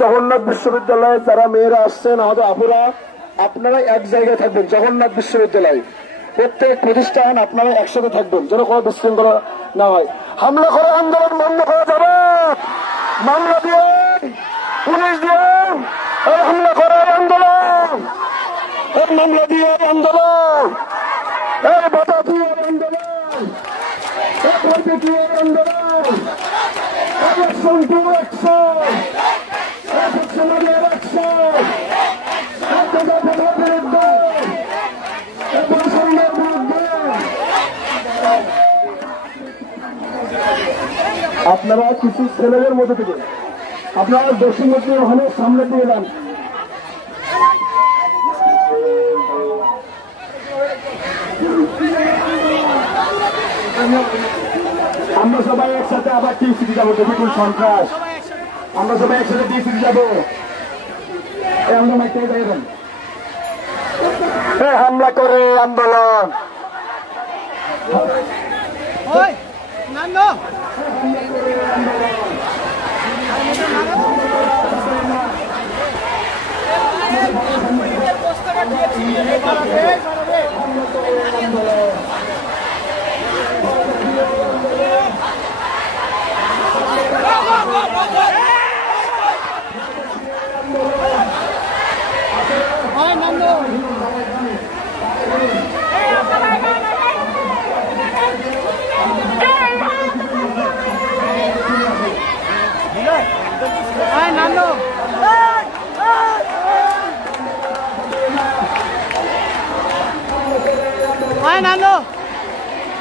জগন্নাথ বিশ্ববিদ্যালয়ে যারা মেয়েরা আসছেন আমাদের আপুরা আপনারা এক জায়গায় থাকবেন। জগন্নাথ বিশ্ববিদ্যালয় প্রত্যেক প্রতিষ্ঠান আপনারা একসাথে থাকবেন যেন কোনো বিশৃঙ্খলা না হয়। হামলা করে আন্দোলন বন্ধ করা যাবে, মামলা দিয়ে পুলিশ দিয়ে হামলা করে আন্দোলন, এই মামলা দিয়ে আন্দোলন, এই বাধা দিয়ে আন্দোলন, আন্দোলন, অ্যাকশন টু অ্যাকশন, আপনারা কিছু ছেলেদের মধ্যে থেকে আপনারা দক্ষিণমন্ত্রী হলে সামনে দিয়ে যান। আমরা সবাই একসাথে আবার টিএসসিতে যাবো, দেখুন সন্ত্রাস, আমরা সবাই একসাথে টিএসসিতে যাবো। হামলা করে আন্দোলন,